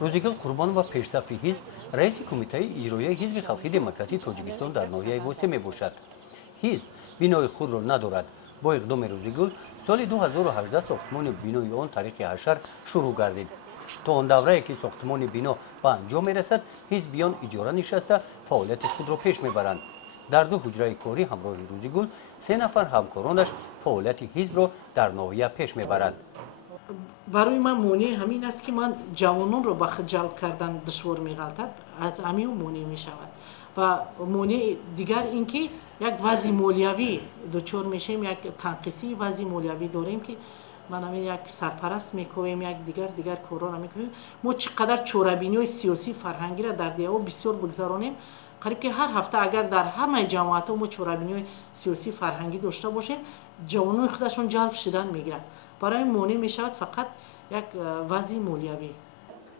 Рӯзигул Қурбонова пешсафи ҳизб раиси кумитаи иҷроияи ҳизби халқи демократии Тоҷикистон дар ноҳияи Восе мебошад. ҳизб бинои худро надорад. Бо иқдоми Рӯзигул соли 2018 сохтмони бинои он тариқи ҳашар шурӯъ гардид. То он даврае ки сохтмони бино ба анҷом мерасад, ҳизбиён иҷора нишаста фаъолияти худро пеш мебаранд. дар ду ҳуҷраи корӣ ҳамроҳи Рӯзигул 3 нафар ҳамкоронаш фаъолияти ҳизбро дар ноҳия пеш мебаранд. барои ман монеъ ҳамин аст ки ман ҷавононро ба худ ҷалб кардан душвор меғалтад, аз ҳамин монеъ мешавад. ва монеъ дигар ин ки як вазъи молиявӣ дучор мешавем, як танқисии вазъи молиявӣ дорем ки ман ҳамин як сарпараст мекунем, як дигар корона мекунем. мо чӣ қадар чорабиниҳои сиёсӣ фарҳангиро дар диҳаҳо бисёр бигзаронем, қариб ки ҳар ҳафта агар дар ҳамаи ҷамоатҳо мо чорабиниҳои сиёсӣ фарҳангӣ дошта бошем, ҷавонони худашон ҷалб шудан мегиранд. барои монеъ мешавад фақат як вазъи молиявӣ.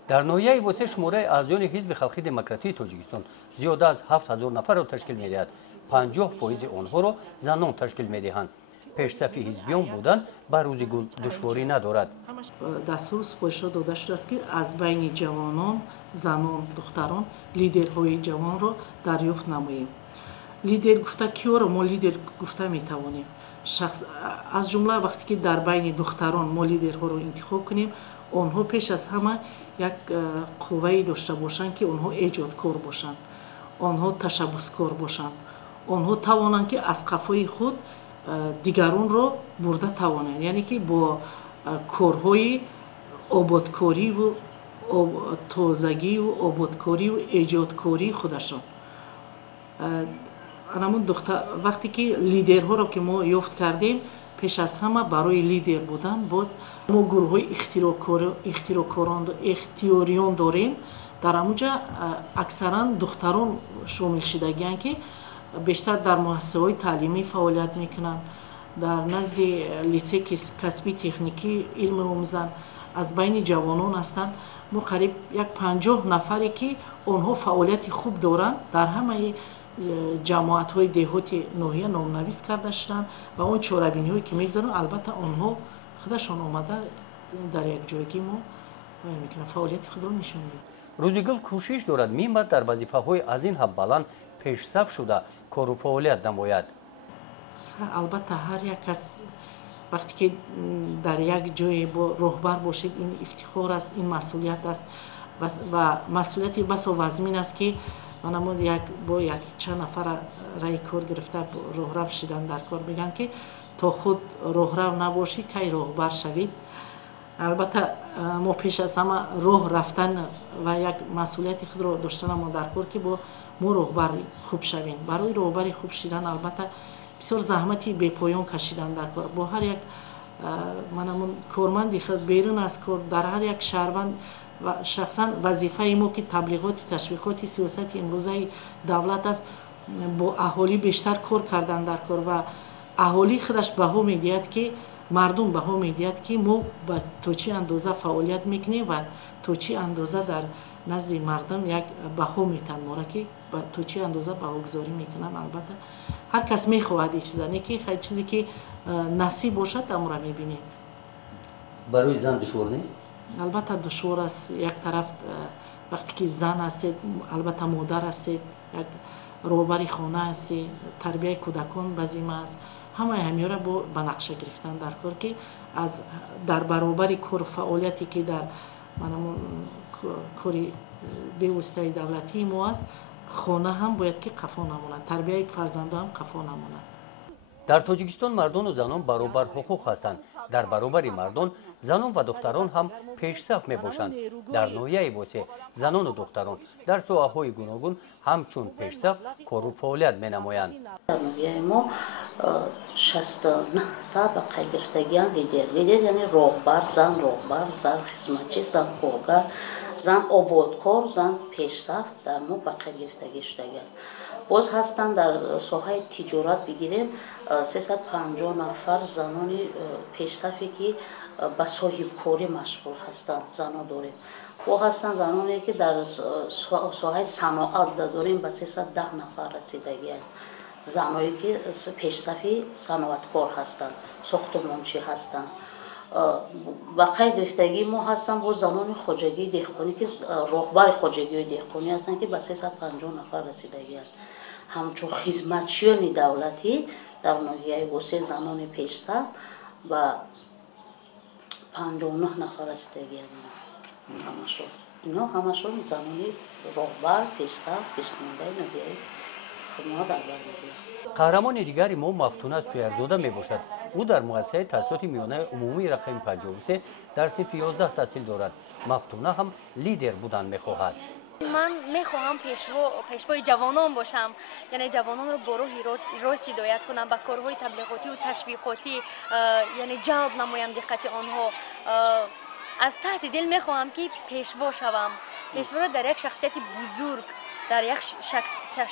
дар ноҳияи Восе шумораи аъзоёни ҳизби халқи демократии Тоҷикистон зиёда аз 7000 нафарро ташкил медиҳад. 50% онҳоро занон ташкил медиҳанд. пешсафи ҳизбиён будан ба Рӯзигул душворӣ надорад. дастур супоришҳо дода шудааст ки аз байни ҷавонон, занон, духтарон лидерҳои ҷавонро дарёфт намоем. лидер гуфта киёро мо лидер гуфта метавонем. аз ҷумла вақте ки дар байни духтарон мо лидерҳоро интихоб кунем, онҳо пеш аз ҳама як қуввае дошта бошанд ки онҳо эҷодкор бошанд, онҳо ташаббускор бошанд, онҳо тавонанд ки аз қафои худ дигаронро бурда тавонанд, яъне ки бо корҳои ободкориву тозагиву ободкориву эҷодкории худашон. вақте ки лидерҳоро ки мо ёфт кардем, пеш аз ҳама барои лидер будан боз мо гурӯҳҳои ихтиёриён дорем. дар ҳамуҷа аксаран духтарон шомил шудагиянд ки бештар дар муассисаҳои таълимӣ фаъолият мекунанд, дар назди литсеи касби техникӣ илму омӯзанд, аз байни ҷавонон ҳастанд. мо қариб як 50 нафаре ки онҳо фаъолияти хуб доранд, дар ҳамаи ҷамоатҳои деҳоти ноҳия номнавис карда шуданд ва он чорабиниҳое ки мегзаранд, албатта онҳо худашон омада дар якҷоягӣ мо мекунанд, фаъолияти худро нишон медиҳанд. Рӯзигул кӯшиш дорад мимбар дар вазифаҳои аз ин ҳад баланд пешсаф шуда кору фаъолият намояд. албатта ҳар як кас вақте ки дар як ҷое бо роҳбар бошед, ин ифтихор аст, ин масъулият аст ва масъулияти басо вазмин аст ки манамон бо як чанд нафара раи кор гирифта роҳрав шудан дар кор мегӯянд ки то худ роҳрав набошӣ кай роҳбар шавед. албатта мо пеш аз ҳама роҳ рафтан ва як масъулияти худро доштанамон дар кор ки мо роҳбари хуб шавем. барои роҳбари хуб шудан албатта бисёр заҳмати бепоён кашидан дар кор. бо ҳар як манамон корманди худ берун аз кор, дар ҳар як шаҳрванд шахсан вазифаи мо ки таблиғоти ташвиқоти сиёсати имрӯзаи давлат аст, бо аҳолӣ бештар кор кардан дар кор ва аҳолӣ худаш баҳо медиҳад ки мардум баҳо медиҳад ки мо ба то чӣ андоза фаъолият мекунем ва то чӣ андоза дар назди мардум як баҳо метан мора ки то чӣ андоза баҳогузорӣ мекунанд. албатта ҳар кас мехоҳад ин чиза, не ки хай чизе ки насиб бошад амра мебинем. барои зан душвор нест? албатта душвор аст. як тараф вақте ки зан ҳастед, албатта модар ҳастед, як роҳбари хона ҳастед, тарбияи кӯдакон ба зимма аст. ҳамаи ҳамёра ба нақша гирифтан дар кор ки дар баробари кор фаъолияте ки дар кори бевоситаи давлатии мо аст, хона ҳам бояд ки қафо намонад, тарбияи фарзандо ҳам қафо намонад. дар Тоҷикистон мардону занон баробар ҳуқуқ ҳастанд. дар баробари мардон занон ва духтарон ҳам пешсаф мебошанд. дар ноҳияи Восе занону духтарон дар соҳаҳои гуногун ҳамчун пешсаф кору фаъолият менамоянд. дар ноҳияи мо 69 та ба қайд гирифтагиян лидер, яъне роҳбар, зан хизматчӣ, зан коргар, зан ободкор, зан пешсаф дар мо ба қайд гирифтагӣ шудагиянд. боз ҳастанд дар соҳаи тиҷорат бигирем 350 нафар занони пешсафе ки ба соҳибкорӣ машғул ҳастанд, зано дорем. бо ҳастанд заноне ки дар соҳаи саноат дорем ба 310 нафар расидагиянд. заное ки пешсафи саноаткор ҳастанд, сохтумончӣ ҳастанд. ба қай гирифтагии мо ҳастанд бо занони хоҷагии деҳқонӣ ки роҳбари хоҷагии деҳқонӣ ҳастанд ки ба 350 нафар расидагианд. ҳамчун хизматчиёни давлатӣ дар ноҳияи восеъ занони пешсаф ба 59 нафар расидагианд. ино ҳамашон занони роҳбар, пешсаф, пешхонандаи ноҳияи хидмат дар бар мегиранд. қаҳрамони дигари мо Мафтуна Суярзода мебошад. ӯ дар муассисаи таҳсилоти миёнаи умумии рақами 53 дар синфи 11 таҳсил дорад. Мафтуна ҳам лидер будан мехоҳад. من میخواهم پیشوای جوانان باشم، یعنی جوانان رو با روحی راست هدایت کنم، با کارهای تبلیغاتی و تشویقاتی یعنی جلب نمایم دقت آنها. از ته دل میخواهم که پیشوا شوم. پیشوا رو در یک شخصیت بزرگ، در یک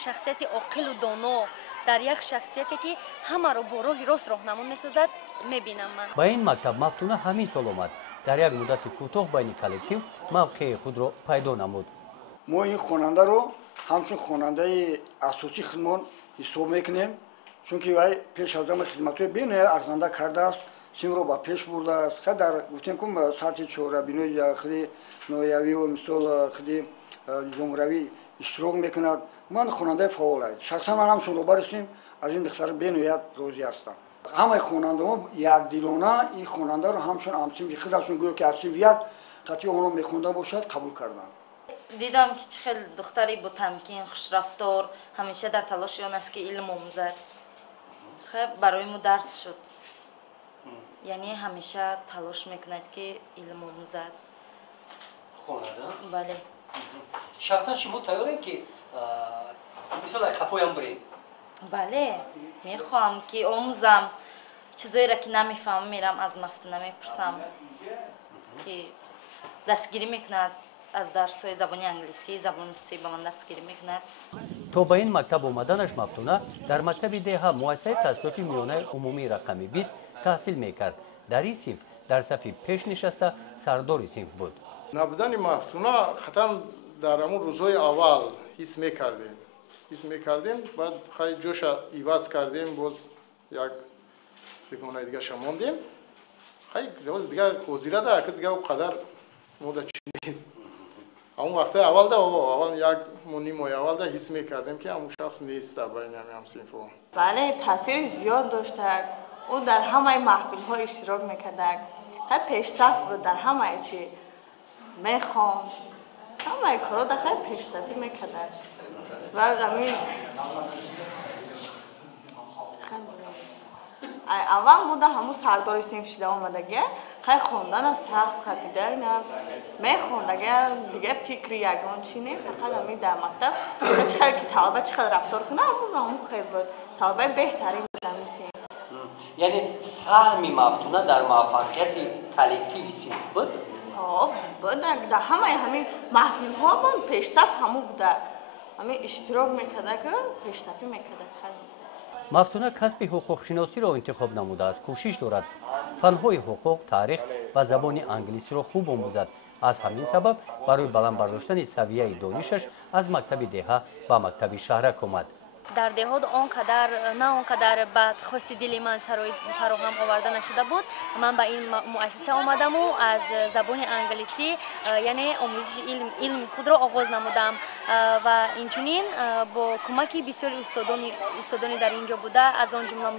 شخصیت عاقل و دانا، در یک شخصیتی که همه رو با روحی راست راهنما میسازد میبینم من. با این مکتب مفتونه همین سال آمد. در یک مدت کوتاه بین کلکتیو موقع خود را پیدا نمود. ما این خواننده رو همچون خواننده اساسی خدمت حساب میکنیم، چون که وای پیش از همه خدمت‌های بین ارزنده کرده است، سیم رو با پیش برده است. خود در گفتیم که ساعت 4 بینوی یا خیلی نویاوی و مثال خیلی جمهوری اشتراک میکند. من خواننده فعال ام. شخصا من همچون رو برسیم از این دختر بینویت راضی هستم. همه خواننده ما یک دیلانه این خواننده رو همچون همسیم خودشون گویا که اسیویت قطعی اون رو میخونده باشد قبول کردن. دیدم که چه خیلی دختری با تمکین خوشرفتار همیشه در تلاش آن است که علم آموزد. خب برای ما درس شد. یعنی همیشه تلاش میکند که علم آموزد. خواننده؟ بله. شخصا شما تیاره که مثلا خفایم بریم؟ بله. میخوام که آموزم. چیزایی را که نمیفهمم میرم از مفتونه میپرسم که دستگیری میکند. از درس‌های زبان انگلیسی، زبان روسی به من دستگیری میکند. تا به این مکتب آمدنش مفتونه در مکتب دهه مؤسسه تحصیلاتی میانه عمومی رقمی 20 تحصیل میکرد. در این صنف در صف پیش نشسته سردار صنف بود. نبودن مفتونه خطر در همون روزهای اول حس میکردیم بعد خیلی جوش ایواز کردیم باز یک بگونه دیگه شماندیم خیلی دیگه وزیره ده که دیگه قدر موده چی نیست. اون وقت اول ده اول یک نیم ماه اول ده حس میکردیم که همون شخص نیست در بین هم صنف. بله تاثیر زیاد داشته. او در همه محفل ها اشتراک میکرد. خیلی پیش صف بود در همه چی میخواند. همه کارا در خیلی پیش صفی میکرد. و همین اول مدت همون سردار صنف شده اومدگه خیلی خوندن سخت خفیده اینا میخوندگه دیگه فکر یگان چینه فقط همین در مکتب چقدر که طلبه چقدر رفتار کنه همون خیلی بود طلبه بهترین بود همین صنف. یعنی سهمی مفتونه در موفقیت کلکتیوی صنف بود؟ بود در همین محفل ها من پیش صف همون بوده همین اشتراک میکرده که پیش صفی میکرده خیلی. مفتونه کسب حقوق شناسی را انتخاب نموده است. کوشش دارد فنهای حقوق، تاریخ و زبان انگلیسی را خوب آموزد. از همین سبب برای بلند برداشتن سویه دانشش از مکتب دهه به مکتب شهرک آمد. در دهات آنقدر به خواست دل من شرایط فراهم آورده نشده بود. من به این مؤسسه آمدم و از زبان انگلیسی یعنی آموزش علم خود را آغاز نمودم و اینچنین با کمک بسیاری استادانی در اینجا بوده از آن جمله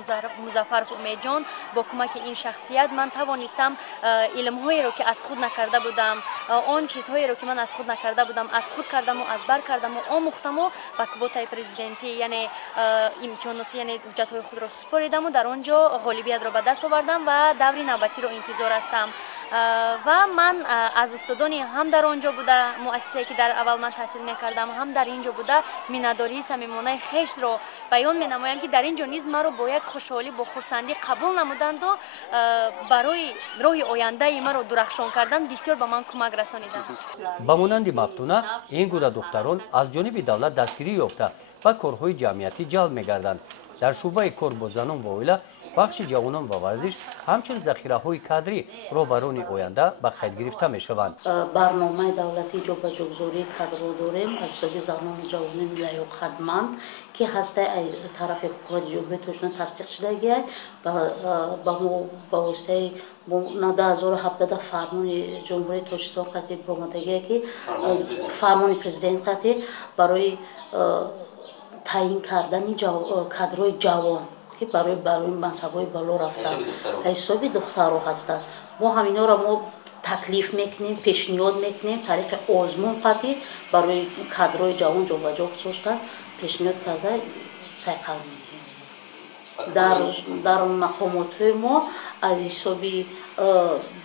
مظفر امیدجان با کمک این شخصیت من توانستم علم‌هایی را که از خود نکرده بودم آن چیزهایی را که من از خود نکرده بودم از خود کردم و از بر کردم و آموختم و به کوتای پرزیدنتی یعنی امتحانات یعنی حجت‌های خود را سپاریدم و در آنجا غالبیت را به دست آوردم و دوری نوبتی را انتظار هستم و من از استادانی هم در آنجا بوده مؤسسه‌ای که در اول من تحصیل می‌کردم هم در اینجا بوده میانه‌داری صمیمانه خویش را بیان می‌نمایم که در اینجا نیز مرا با یک خوشحالی با خرسندی قبول نمودند و برای راه آینده مرا درخشان کردن بسیار به من کمک رسانیدند. با مانند مفتونه این گونه دختران از جانب دولت دستگیری یافته و کارهای جمعیتی جلب می‌گردند. در شعبه کار با زنان و اویله бахши ҷавонон ва варзиш ҳамчун захираҳои кадрӣ роҳбарони оянда ба қайд гирифта мешаванд. барномаи давлатии ҷобаҷогзории кадрро дорем аз ҳисоби занони ҷавони лаёқатманд ки ҳастай тарафи ҳукумати ҷумҳурии тоҷикистон тасдиқ шудагиай ба мо ба воситаи 2017 фармони ҷумҳурии тоҷикистон қати бромадагие ки фармони президент қати барои таъин кардани кадрҳои ҷавон ки барои мансабҳои бало рафтан ҳисоби духтаро ҳастанд. мо ҳаминҳоро мо таклиф мекунем, пешниҳод мекунем, тариқи озмун қати барои кадрҳои ҷавон ҷобаҷо сошта пешниҳод карда сайқал мекунем. дар мақомотҳои мо аз ҳисоби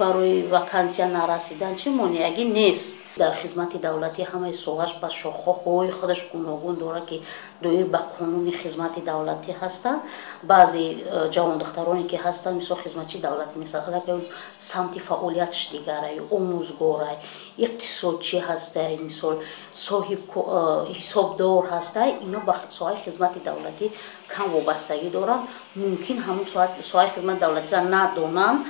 барои вакансия нарасидан чи монеагӣ нест. дар хизмати давлатӣ ҳамаи соҳаш ба шохҳои худаш гуногун дорад ки доир ба қонуни хизмати давлатӣ ҳастанд. баъзе ҷавондухтароне ки ҳастанд мисол хизматчии давлатӣ нестанд, самти фаъолияташ дигарай, омӯзгорай, иқтисодчӣ ҳастай, мисол соҳиб ҳисобдор ҳастай, ино ба соҳаи хизмати давлатӣ кам вобастагӣ доранд. мумкин ҳамун соҳаи хизмати давлатиро надонанд,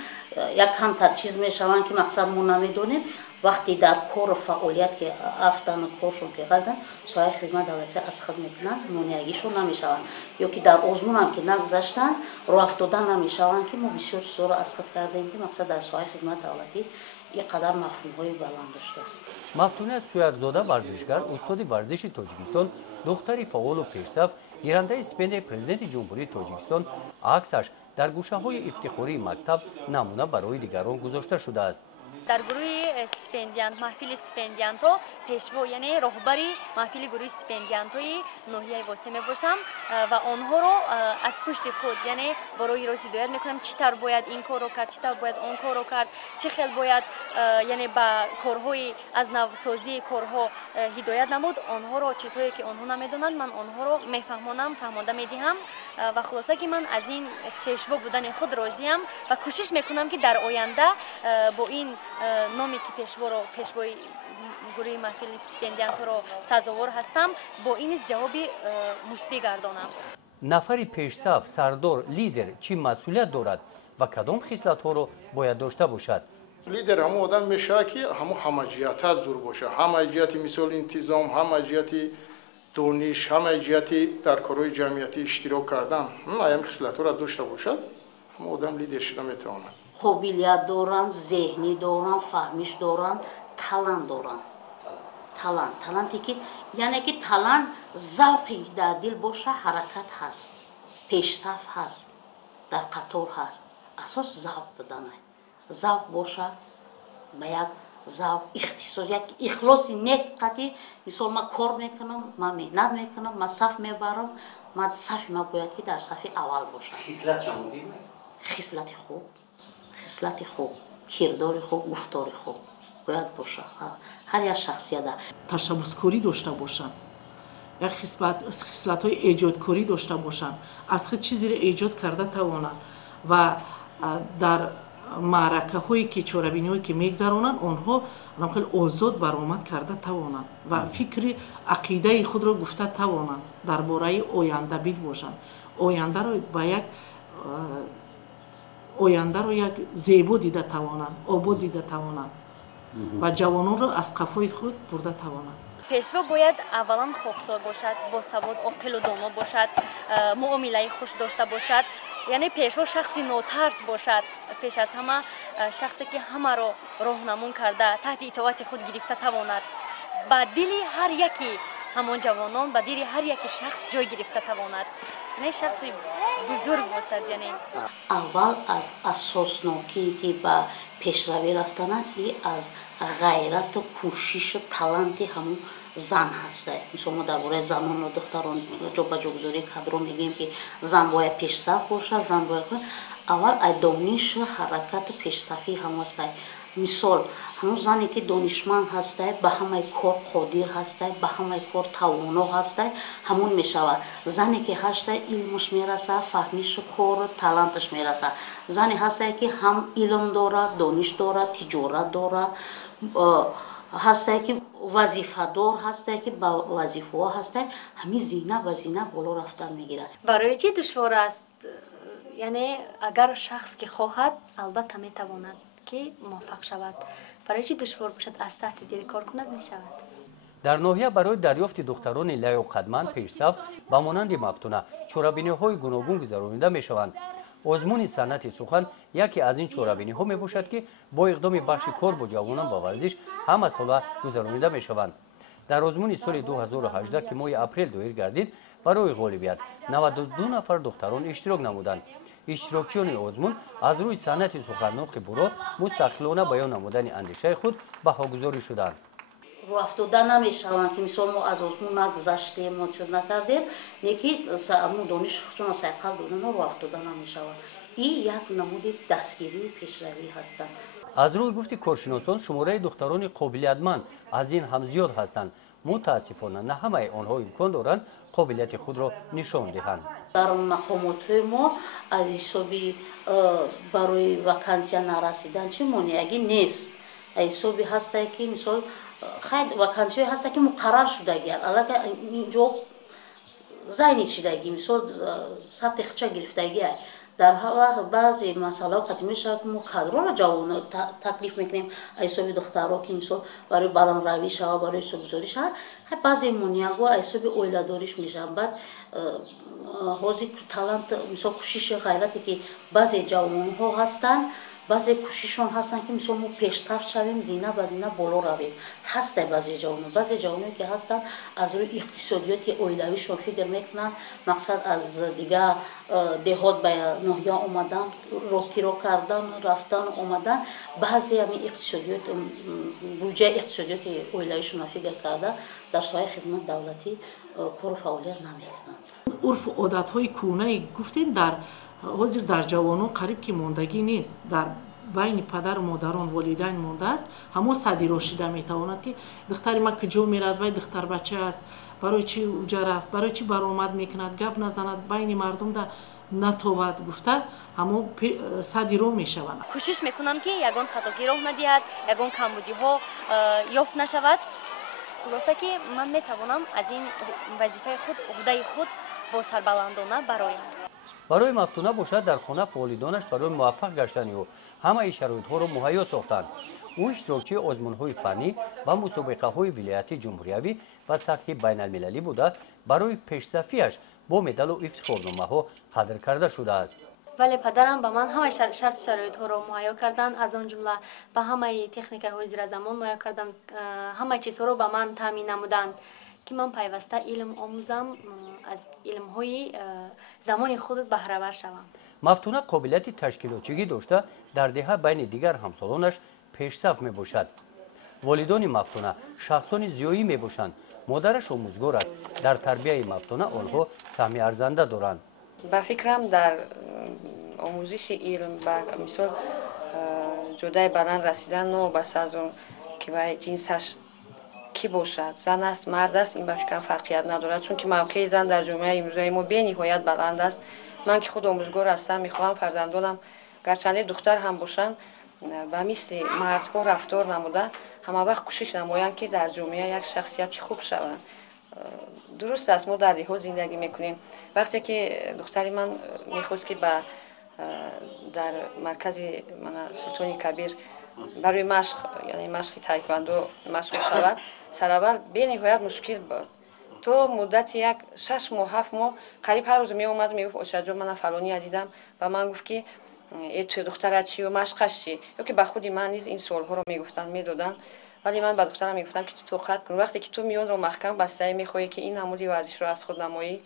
як камтар чиз мешаванд ки мақсад мо намедонем. вақти дар кору фаъолият ки афтану коршон ки қайдан соҳаи хизмати давлатиро аз худ мекунанд, монеагишон намешаванд, ё ки дар озмунам ки нагзаштанд, роҳ афтода намешаванд ки мо бисёр чизҳоро аз худ кардем ки мақсад дар соҳаи хизмати давлатӣ ин қадар мафҳумҳои баланд доштааст. мафтуна суякзода варзишгар, устоди варзиши тоҷикистон, духтари фаъолу пешсаф, гирандаи стипендияи президенти ҷумҳурии тоҷикистон, аксаш дар гӯшаҳои ифтихории мактаб намуна барои дигарон гузошта шудааст. дар гурӯҳи стипендиант маҳфили стипендиантҳо пешво яъне роҳбари маҳфили гурӯҳи стипендиантҳои ноҳияи восе мебошам ва онҳоро аз пушти худ яъне барои роҳ ҳидоят мекунам чӣ тавр бояд ин корро кард, чӣ тавр бояд он корро кард, чӣ хел бояд яъне ба корҳои аз навсозии корҳо ҳидоят намуд. онҳоро чизҳое ки онҳо намедонанд ман онҳоро мефаҳмонам, фаҳмонда медиҳам ва хулоса ки ман аз ин пешво будани худ розиам ва кӯшиш мекунам ки дар оянда бо ин номе ки пешвои гурӯҳи маҳфили стипендиантҳоро сазовор ҳастам, бо ин низ ҷавоби мусбӣ гардонам. нафари пешсаф, сардор, лидер чӣ масъулият дорад ва кадом хислатҳоро бояд дошта бошад? лидер ҳамон одам мешавад ки ҳамаҷиҳата зур бошад, ҳамаи ҷиҳати мисол интизом, ҳамаи ҷиҳати дониш, ҳамаи ҷиҳати дар корҳои ҷамъиятӣ иштирок кардан ҳамин хислатҳоро дошта бошад, ҳамон одам лидер шуда метавонад. қобилият доранд, зеҳнӣ доранд, фаҳмиш доранд, талант доранд. таланте ки яъне ки талант завқи дар дил боша, ҳаракат ҳаст, пешсаф ҳаст, дар қатор ҳаст. асос завқ буданай. завқ бошад ба як завқ ихтисос, як ихлоси нек қати мисол ман кор мекунам, ман меҳнат мекунам, ман саф мебарам, ман сафи ман бояд ки дар сафи аввал бошад. хислати хуб, хислати хуб, кирдори хуб, гуфтори хуб бояд бошад. ҳар як шахсият ташаббускорӣ дошта бошанд, як хислатҳои эҷодкорӣ дошта бошанд, аз худ чизеро эҷод карда тавонанд ва дар маъракаҳое ки чорабиниҳое ки мегзаронанд онҳо хеле озод баромад карда тавонанд ва фикри ақидаи худро гуфта тавонанд, дар бораи оянда бид бошанд, ояндаро як зебо дида тавонанд, обод дида тавонанд ва ҷавононро аз қафои худ бурда тавонанд. пешво бояд аввалан хоксор бошад, босавод, оқилу доно бошад, муомилаи хуш дошта бошад, яъне пешво шахси нотарс бошад, пеш аз ҳама шахсе ки ҳамаро роҳнамун карда таҳти итоати худ гирифта тавонад, ба дили ҳар яки ҳамон ҷавонон, ба дили ҳар яки шахс ҷой гирифта тавонад, яъне шахси бузург бошад. яъне аввал аз асоснокие ки ба пешравӣ рафтанад и аз ғайрату кӯшишу таланти ҳамон зан ҳаста. мисол мо дар бораи занону духтарон ҷобаҷогзории кадро мегӯем ки зан бояд пешсаф бошад, зан бояд аввал ай донишу ҳаракату пешсафӣ ҳам ҳастай. мисол ҳамон зане ки донишманд ҳастай, ба ҳамаи кор қодир ҳастай, ба ҳамаи кор тавоно ҳастай, ҳамон мешавад. зане ки ҳастай илмаш мерасад, фаҳмишу кору таланташ мерасад. зане ҳастай ки ҳам илм дорад, дониш дорад, тиҷорат дорад, ҳастай ки вазифадор ҳастай ки ба вазифаҳо ҳастай, ҳамин зина ба зина боло рафтан мегирад. барои чӣ душвор аст یعنی اگر شخص که خواهد البته میتواند که موفق شود. برای چی دشوار باشد از تحت دل کار کند میشود. در ناحیه برای دریافت دختران لایق‌قدمند پیشصف با مانند مفتونه چورابینی‌های گوناگون گذرانیده میشوند. آزمون صنعت سخن یکی از این چورابینی‌ها میباشد که با اقدام بخش کار با جوانان با ورزش همه ساله گذرانیده میشوند. در آزمون سال 2018 که ماه اپریل دایر گردید برای غالبیت 92 نفر دختران اشتراک نمودند. اشتراکچیان آزمون از روی صنعت سخننطق برو مستقلانه بیان نمودن اندیشه خود بهاگذاری شدند. رو افتاده نمیشوند که مثال ما از آزمون نگذشتیم ما چیز نکردیم نیکی امو دانش چون سایقل دادن رو افتاده نمیشوند. این یک نمود دستگیری و پیشروی هستند. از روی گفت کارشناسان شماره دختران قابلیتمند از این هم زیاد هستند. متاسفانه نه همه آنها امکان دارند قابلیت خود را نشان دهند. در مقامات ما از حسابی برای وکانسیا نرسیدن چه مانعی نیست. حسابی هست که مثال خیلی وکانسیای هست که مقرر شدگی البته اینجا زینی شدگی مثال سطح خچه گرفتگی در وقت بعضی مسائل وقتی میشه که ما کادرها را جوان تکلیف میکنیم حساب دخترها که مثال برای بران روی شود برای سوگذاری شود بعضی مونیاگو حساب اویلاداریش میشه بعد حاضر تالنت مثال کوشش غیرتی که بعضی جوان ها هستند بعضی کوششون هستن که مثلا ما پیشرفت شویم زینه به زینه بالا رویم هست بعضی جوانایی که هستن از روی اقتصادیات اویلویشون فکر میکنن مقصد از دیگه دهات به ناحیه اومدن رو کردن رفتن اومدن بعضی همین اقتصادیات بودجه اقتصادیات اویلویشون فکر کرده در سایه خدمت دولتی کار و فعالیت نمیکنن. عرف و عادت‌های کهنه گفتیم در حاضر در جوانان قریب که ماندگی نیست در بین پدر و مادران والدین مانده است همو صدیرا شده میتواند که دختر ما کجا میرد و دختر بچه است برای چی اوجا رفت برای چی برآمد میکند گپ نزند بین مردم در نتواد گفته همو صدیرا میشوند. کوشش میکنم که یگان خطاگی راه ندهد یگان کمبودی ها یافت نشود. خلاصه که من میتوانم از این وظیفه خود عهده خود با سربلندانه برایم. برای مفتونه باشد در خانه والدانش برای موفق گشتن او همه شرایط ها را مهیا ساختند. او اشتراکچی آزمون های فنی و مسابقه های ولایتی جمهوریوی و سطحی بین المللی بوده برای پیشرفتیش با مدال و افتخارنامه ها قدر کرده شده است. ولی پدرم به من همه شرط شرایط ها را مهیا کردند از آن جمله به همه تکنیک های زیر زمان مهیا کردند همه چیزها را به من تامین نمودند که من پیوسته علم آموزم از علم های زمان خود بهره ور شوم. مفتونه قابلیت تشکیلاتچی داشته در دهه بین دیگر همسالانش پیشرفت می باشد. والدان مفتونه شخصان زیایی می باشند. مادرش آموزگار است. در تربیت مفتونه آنها سهم ارزنده دارند. با فکرم در آموزش علم با مثال جدای بلند رسیدن نو بس از اون که باید جنسش کی باشد زن است مرد است این با فکرم فرقیت ندارد چون که موقع زن در جامعه امروزی ما به نهایت بلند است. من که خود آموزگار هستم میخواهم فرزندانم گرچه دختر هم باشند و مثل مردها رفتار نموده همه وقت کوشش نمایند که در جامعه یک شخصیتی خوب شوند. درست است ما در دیها زندگی میکنیم وقتی که دختری من میخواست که در مرکز من سلطان کبیر برای مشق یعنی مشق تایکواندو مشق شود سر اول به نهایت مشکل بود تو مدت یک 6 ماه 7 ماه قریب هر روز می اومد میگفت اوشاجو من فلانی دیدم و من گفت که تو دختر چی و مشقش چی یا که به خودی من نیز این سوال ها رو میگفتن میدادن ولی من به دخترم میگفتم که تو توقت کن وقتی که تو میون رو محکم بسته میخوای که این نمودی ورزش رو از خود نمایی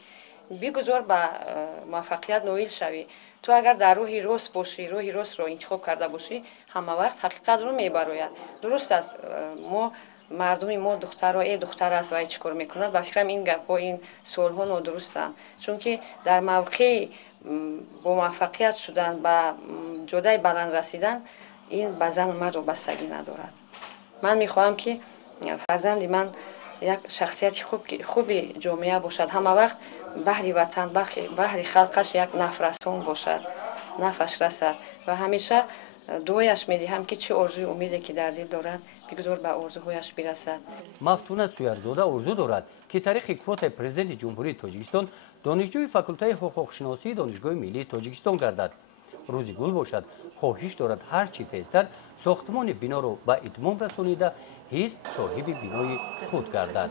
بگذار به موفقیت نائل شوی. تو اگر در روحی راست باشی روحی راست رو انتخاب کرده باشی همه وقت حقیقت رو میبراید. درست است ما مردمی ما دختر و ای دختر است و چیکار میکند و فکرم این گپ ها این سوال ها نادرستند چون که در موقع با موفقیت شدن به جدای بلند رسیدن این به زن و مرد بستگی ندارد. من میخواهم که فرزندی من یک شخصیت خوبی جامعه باشد همه وقت بهر وطن بهر خلقش یک نفرسان باشد نفش رسد و همیشه дуояш медиҳам ки чӣ орзуи умеде ки дар дил дорад бигузор ба орзуҳояш бирасад. мафтуна суярзода орзу дорад ки таърихи квотаи президенти ҷумҳурии тоҷикистон донишҷӯи факултаи ҳуқуқшиносии донишгоҳи миллии тоҷикистон гардад. рӯзи гул бошад хоҳиш дорад ҳарчи тезтар сохтмони биноро ба итмом расонида ҳизб соҳиби бинои худ гардад.